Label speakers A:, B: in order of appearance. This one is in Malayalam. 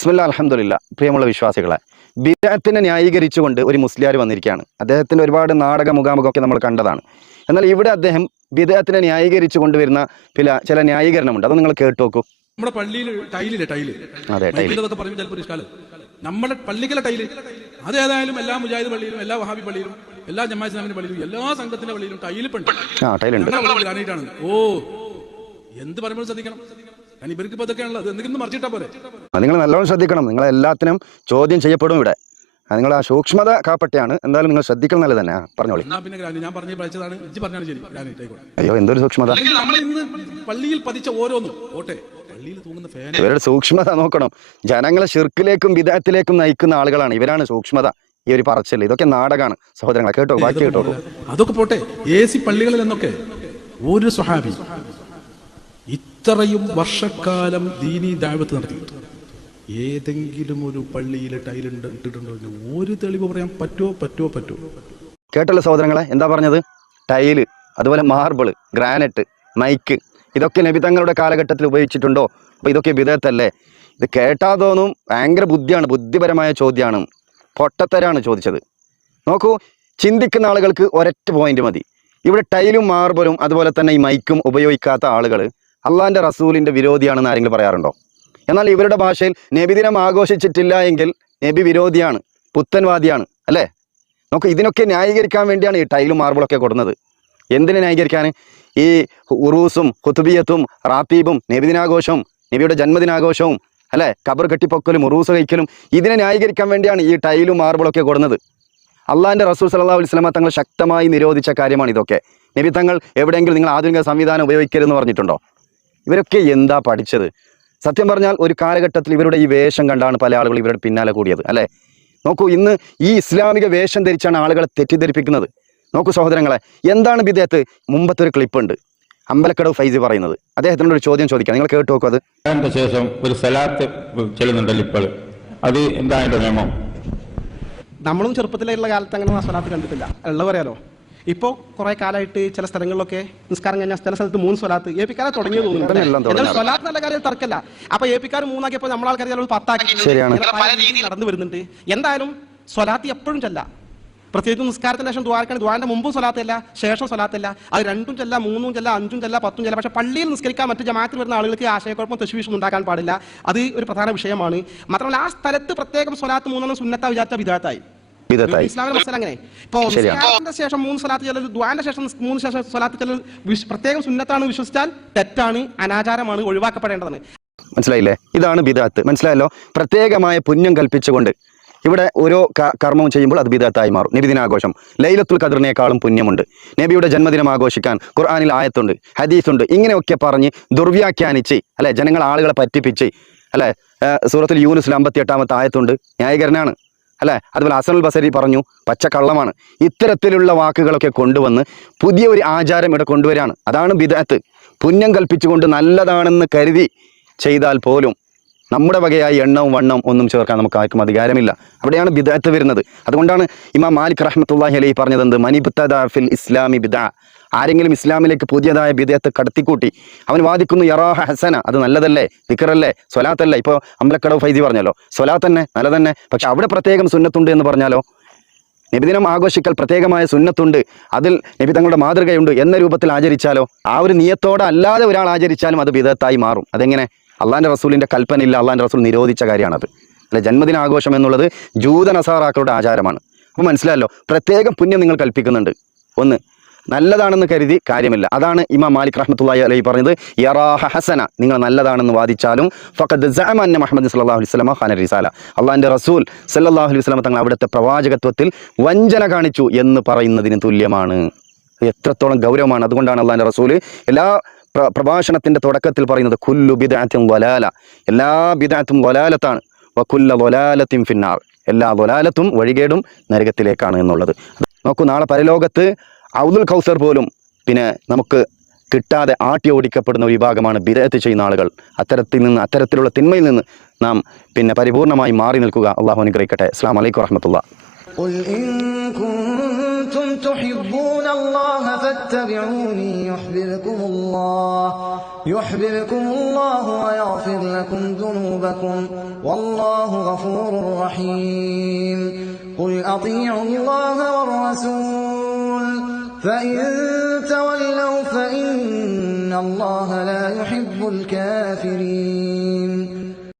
A: ബിസ്മില്ല അലഹമുല്ല പ്രിയമുള്ള വിശ്വാസികളെ ബിദഅത്തിനെ ന്യായീകരിച്ചുകൊണ്ട് ഒരു മുസ്ലിയാർ വന്നിരിക്കുകയാണ്. അദ്ദേഹത്തിന്റെ ഒരുപാട് നാടക മുഖാമുഖമൊക്കെ നമ്മൾ കണ്ടതാണ്. എന്നാൽ ഇവിടെ അദ്ദേഹം ബിദഅത്തിനെ ന്യായീകരിച്ചു കൊണ്ടുവരുന്ന ചില ചില ന്യായീകരണമുണ്ട്. അത് നിങ്ങൾ കേട്ടു നോക്കൂ.
B: നമ്മുടെ പള്ളിയിൽ ടൈലില്ലേ ടൈൽ?
A: അതെ, ടൈൽ.
B: മൈക്കിലതൊക്കെ പറയുമ്പോൾ ചിലപ്പോൾ ഇഷ്കാൽ നമ്മുടെ പള്ളിക്കലെ ടൈൽ. അത് ഏതായാലും എല്ലാ മുജാഹിദ് പള്ളിയിലും എല്ലാ വഹാബി പള്ളിയിലും എല്ലാ ജമാഅത്ത് ഇസ്ലാമിന്റെ പള്ളിയിലും എല്ലാ സംഘത്തിന്റെ പള്ളിയിലും ടൈലിപ്പുണ്ട്.
A: ആ ടൈലുണ്ട്.
B: ഓ എന്ത് പറയുമ്പോൾ ശ്രദ്ധിക്കണം. കാരണം ഇവർക്ക് ഇതൊക്കെയാണല്ലോ എന്തെങ്കിലും
A: നിങ്ങൾ നല്ലോണം ശ്രദ്ധിക്കണം. നിങ്ങൾ എല്ലാത്തിനും ചോദ്യം ചെയ്യപ്പെടും ഇവിടെ. നിങ്ങൾ ആ സൂക്ഷ്മത കാപ്പട്ടിയാണ്. എന്തായാലും നിങ്ങൾ ശ്രദ്ധിക്കണം നല്ലത് തന്നെ. പറഞ്ഞോളി.
B: പിന്നെ ഞാൻ പറഞ്ഞ് പഠിച്ചതാണ്. ഇജ്ജ് പറഞ്ഞാണ് ശരി.
A: അയ്യോ എന്തൊരു സൂക്ഷ്മത.
B: നമ്മൾ ഇന്ന് പള്ളിയിൽ പതിച്ച ഓരോന്നും ഓട്ടെ
A: ഇവരുടെ സൂക്ഷ്മത നോക്കണം. ജനങ്ങളെ ഷിർക്കിലേക്കും വിധത്തിലേക്കും നയിക്കുന്ന ആളുകളാണ്. ഇവരാണ് സൂക്ഷ്മത. ഈ ഒരു പറച്ചിൽ ഇതൊക്കെ നാടകമാണ് സഹോദരങ്ങളെ. കേട്ടോ ബാക്കി കേട്ടോ
B: അതൊക്കെ പോട്ടെ. എ സി പള്ളികളിൽ എന്നൊക്കെ ഒരു സ്വഹാബി ഇത്രയും വർഷക്കാലം ദീനി ദാവത്ത് നടത്തിയിട്ട് ഏതെങ്കിലും ഒരു പള്ളിയിൽ ടൈലുണ്ട് ഇട്ടിട്ടുണ്ടോ എന്ന് ഒരു തെളിവ് പറയാൻ പറ്റുമോ പറ്റുമോ പറ്റുമോ?
A: കേട്ടല്ലോ സഹോദരങ്ങളെ എന്താ പറഞ്ഞത്? ടൈൽ അതുപോലെ മാർബിൾ ഗ്രാനൈറ്റ് മൈക്ക് ഇതൊക്കെ നബി തങ്ങളുടെ കാലഘട്ടത്തിൽ ഉപയോഗിച്ചിട്ടുണ്ടോ? അപ്പോൾ ഇതൊക്കെ വിധേയത്തല്ലേ? ഇത് കേട്ടാ തോന്നും ഭയങ്കര ബുദ്ധിയാണ് ബുദ്ധിപരമായ ചോദ്യമാണ്. പൊട്ടത്തരാണ് ചോദിച്ചത്. നോക്കൂ ചിന്തിക്കുന്ന ആളുകൾക്ക് ഒരൊറ്റ പോയിന്റ് മതി. ഇവിടെ ടൈലും മാർബിളും അതുപോലെ തന്നെ ഈ മൈക്കും ഉപയോഗിക്കാത്ത ആളുകൾ അള്ളാഹിന്റെ റസൂലിന്റെ വിരോധിയാണെന്ന് ആരെങ്കിലും പറയാറുണ്ടോ? എന്നാൽ ഇവരുടെ ഭാഷയിൽ നബിദിനം ആഘോഷിച്ചിട്ടില്ല എങ്കിൽ നബി വിരോധിയാണ് പുത്തൻവാദിയാണ് അല്ലേ? നമുക്ക് ഇതിനൊക്കെ ന്യായീകരിക്കാൻ വേണ്ടിയാണ് ഈ ടൈലും മാർബിളൊക്കെ കൊടുക്കുന്നത് എന്തിനു ന്യായീകരിക്കാൻ? ഈ ഉറൂസും ഹുത്തുബിയത്തും റാത്തീബും നബിദിനാഘോഷവും നബിയുടെ ജന്മദിനാഘോഷവും അല്ലേ? കബർ കെട്ടിപ്പൊക്കലും ഉറൂസ് കഴിക്കലും ഇതിനെ ന്യായീകരിക്കാൻ വേണ്ടിയാണ് ഈ ടൈലും മാർബിളൊക്കെ കൊടുക്കുന്നത് അള്ളാഹിന്റെ റസൂൽ സല്ലാ വസ്ലമ തങ്ങൾ ശക്തമായി നിരോധിച്ച കാര്യമാണ് ഇതൊക്കെ. നബി തങ്ങൾ എവിടെയെങ്കിലും നിങ്ങൾ ആധുനിക സംവിധാനം ഉപയോഗിക്കരുതെന്ന് പറഞ്ഞിട്ടുണ്ടോ? ഇവരൊക്കെ എന്താ പഠിച്ചത്? സത്യം പറഞ്ഞാൽ ഒരു കാലഘട്ടത്തിൽ ഇവരുടെ ഈ വേഷം കണ്ടാണ് പല ആളുകൾ ഇവരുടെ പിന്നാലെ കൂടിയത് അല്ലേ? നോക്കൂ ഇന്ന് ഈ ഇസ്ലാമിക വേഷം ധരിച്ചാണ് ആളുകളെ തെറ്റിദ്ധരിപ്പിക്കുന്നത്. നോക്കൂ സഹോദരങ്ങളെ എന്താണ് വിദേഹത്ത്? മുമ്പത്തെ ഒരു ക്ലിപ്പുണ്ട് അമ്പലക്കടവ് ഫൈസി പറയുന്നത്. അദ്ദേഹത്തിനോട് ഒരു ചോദ്യം ചോദിക്കാം. നിങ്ങൾ കേട്ടു നോക്കൂ അത്.
C: അതിന്റെ ശേഷം ഒരു സലാത്ത് ചെല്ലുന്നുണ്ടല്ലോ ഇപ്പോൾ അത് എന്താ നിയമം?
D: നമ്മളും ചെറുപ്പത്തിലുള്ള കാലത്ത് അങ്ങനെ സ്വലാത്ത് കണ്ടിട്ടില്ല. ഉള്ളത് പറയാലോ? ഇപ്പോൾ കുറെ കാലമായിട്ട് ചില സ്ഥലങ്ങളിലൊക്കെ നിസ്കാരം കഴിഞ്ഞാൽ ചില സ്ഥലത്ത് മൂന്ന് സ്വലാത്ത് എ പിക്കാരെ തുടങ്ങി
A: ഇവിടെ എല്ലാം
D: തോന്നുന്നു
A: തുടങ്ങി.
D: സ്വലാത്ത് നല്ല കാര്യം തർക്കല്ല. അപ്പൊ എ പിക്കാർ മൂന്നാക്കിയപ്പോൾ നമ്മളാൾക്കാർ ചിലപ്പോൾ പത്താക്കി. നടന്നു വരുന്നുണ്ട്. എന്തായാലും സ്വലാത്ത് എപ്പോഴും ചെല്ല. പ്രത്യേകിച്ച് നിസ്കാരത്തിന് ശേഷം ദ്വാരക്കാണ് ദ്വാരന്റെ മുമ്പും സ്വലാത്തല്ല ശേഷം സ്വലാത്തല്ല അത് രണ്ടും ചെല്ല മൂന്നും ചെല്ല അഞ്ചും ചെല്ല പത്തും ചെല്ല. പക്ഷേ പള്ളിയിൽ നിസ്കരിക്കാൻ മറ്റു ജമാത്തിൽ വരുന്ന ആളുകൾക്ക് ആശയക്കുഴപ്പം തെശുവീഷും ഉണ്ടാക്കാൻ പാടില്ല. അത് ഒരു പ്രധാന വിഷയമാണ്. മാത്രമല്ല ആ സ്ഥലത്ത് പ്രത്യേകം സ്വലാത്ത് മൂന്നെണ്ണം സുന്നത്ത വിചാരിച്ച വിധാത്തായി
A: വിധത്തായി. ശരിയാണ്.
D: ശേഷം മൂന്ന് സ്വലാത്ത് ചെല്ലൽ ദ്വാന്റെ ശേഷം മൂന്ന് ശേഷം സ്വലാത്ത് പ്രത്യേകം സുന്നത്താണ് വിശ്വസിച്ചാൽ തെറ്റാണ് അനാചാരമാണ് ഒഴിവാക്കപ്പെടേണ്ടതാണ്
A: മനസ്സിലായില്ലേ? ഇതാണ് ബിദാത്ത്. മനസ്സിലായല്ലോ? പ്രത്യേകമായ പുണ്യം കൽപ്പിച്ചുകൊണ്ട് ഇവിടെ ഓരോ കർമ്മവും ചെയ്യുമ്പോൾ അത് ബിദാത്തായി മാറും. നബിദിനാഘോഷം ലൈലത്തുൽ ഖദറിനേക്കാളും പുണ്യമുണ്ട്. നബിയുടെ ജന്മദിനം ആഘോഷിക്കാൻ ഖുർആാനിൽ ആയത്തുണ്ട് ഹദീസുണ്ട്. ഇങ്ങനെയൊക്കെ പറഞ്ഞ് ദുർവ്യാഖ്യാനിച്ച് അല്ലെ? ജനങ്ങൾ ആളുകളെ പറ്റിപ്പിച്ച് അല്ലെ? സൂറത്തിൽ യൂനുസിൽ അമ്പത്തി എട്ടാമത്തെ ആയത്തുണ്ട്. ന്യായീകരനാണ്. അല്ലെ? അതുപോലെ ഹസനുൽ ബസരി പറഞ്ഞു പച്ചക്കള്ളമാണ്. ഇത്തരത്തിലുള്ള വാക്കുകളൊക്കെ കൊണ്ടുവന്ന് പുതിയ ഒരു ആചാരം ഇവിടെ കൊണ്ടുവരികയാണ് അതാണ് ബിദഅത്ത്. പുണ്യം കൽപ്പിച്ചുകൊണ്ട് നല്ലതാണെന്ന് കരുതി ചെയ്താൽ പോലും നമ്മുടെ വകയായി എണ്ണവും വണ്ണവും ഒന്നും ചേർക്കാൻ നമുക്ക് ആർക്കും അധികാരമില്ല. അവിടെയാണ് ബിദാത്ത് വരുന്നത്. അതുകൊണ്ടാണ് ഇമാം മാലിക് റഹ്മത്തുള്ളാഹി അലൈഹി പറഞ്ഞത് എന്ത് മനിബുത്തദാഫിൽ ഫിൽ ഇസ്ലാമി ബിദ ആരെങ്കിലും ഇസ്ലാമിലേക്ക് പുതിയതായ ബിദയത്ത് കടത്തിക്കൂട്ടി അവൻ വാദിക്കുന്നു യറാഹ ഹസന. അത് നല്ലതല്ലേ? ദിക്കറല്ലേ സ്വലാത്തല്ലേ? ഇപ്പോൾ അമ്പലക്കടവ് ഫൈദി പറഞ്ഞല്ലോ. സ്വലാത്ത് തന്നെ നല്ല തന്നെ. പക്ഷെ അവിടെ പ്രത്യേകം സുന്നത്തുണ്ട് എന്ന് പറഞ്ഞാലോ? നബിദിനം ആഘോഷിക്കൽ പ്രത്യേകമായ സുന്നത്തുണ്ട്. അതിൽ നബി തങ്ങളുടെ മാതൃകയുണ്ട്. എന്ന രൂപത്തിൽ ആചരിച്ചാലോ? ആ ഒരു നിയത്തോടെ അല്ലാതെ ഒരാൾ ആചരിച്ചാലും അത് ബിദത്തായി മാറും. അതെങ്ങനെ? അള്ളാന്റെ റസൂലിന്റെ കൽപ്പനയില്ല അള്ളാഹാന്റെ റസൂൽ നിരോധിച്ച കാര്യമാണത്. അല്ലെ ജന്മദിനാഘോഷം എന്നുള്ളത് ജൂത നസാറാക്കളുടെ ആചാരമാണ്. അപ്പോൾ മനസ്സിലായല്ലോ പ്രത്യേകം പുണ്യം നിങ്ങൾ കൽപ്പിക്കുന്നുണ്ട്. ഒന്ന് നല്ലതാണെന്ന് കരുതി കാര്യമില്ല. അതാണ് ഇമാം മാലിക് റഹ്മത്തുള്ളാഹി അലൈഹി പറഞ്ഞത് യറാഹ ഹസന നിങ്ങൾ നല്ലതാണെന്ന് വാദിച്ചാലും ഫഖദ് സഅമ അന്ന മുഹമ്മദ് സല്ലല്ലാഹു അലൈഹി വസല്ലമ ഖാന റിസാല അള്ളാഹിന്റെ റസൂൽ സല്ലല്ലാഹു അലൈഹി വസല്ലമ തങ്ങൾ അവിടുത്തെ പ്രവാചകത്വത്തിൽ വഞ്ചന കാണിച്ചു എന്ന് പറയുന്നതിന് തുല്യമാണ്. എത്രത്തോളം ഗൗരവമാണ്. അതുകൊണ്ടാണ് അള്ളാഹിന്റെ റസൂൽ എല്ലാ പ്ര പ്രഭാഷണത്തിന്റെ തുടക്കത്തിൽ പറയുന്നത് കുല്ലു ബിദാത്തും വലാല എല്ലാ ബിദാത്തും വലാലത്താണ്. വക്കുല്ല വലാലത്തും ഫിന്നാർ എല്ലാ വലാലത്തും വഴികേടും നരകത്തിലേക്കാണ് എന്നുള്ളത്. നോക്കൂ നാളെ പരലോകത്ത് ഔദുൽ കൗസർ പോലും പിന്നെ നമുക്ക് കിട്ടാതെ ആട്ടി ഓടിക്കപ്പെടുന്ന ഒരു വിഭാഗമാണ് ബിരത്ത് ചെയ്യുന്ന ആളുകൾ. അത്തരത്തിൽ നിന്ന് അത്തരത്തിലുള്ള തിന്മയിൽ നിന്ന് നാം പിന്നെ പരിപൂർണമായി മാറി നിൽക്കുക. അള്ളാഹു അനുഗ്രഹിക്കട്ടെ. അസ്സാം വലൈക്കും വറഹമത്തുള്ള
E: قل إن كنتم تحبون الله فاتبعوني يحببكم الله يحببكم الله ويغفر لكم ذنوبكم والله غفور رحيم. قل أطيعوا الله والرسول فإن تولوا فإن الله لا يحب الكافرين.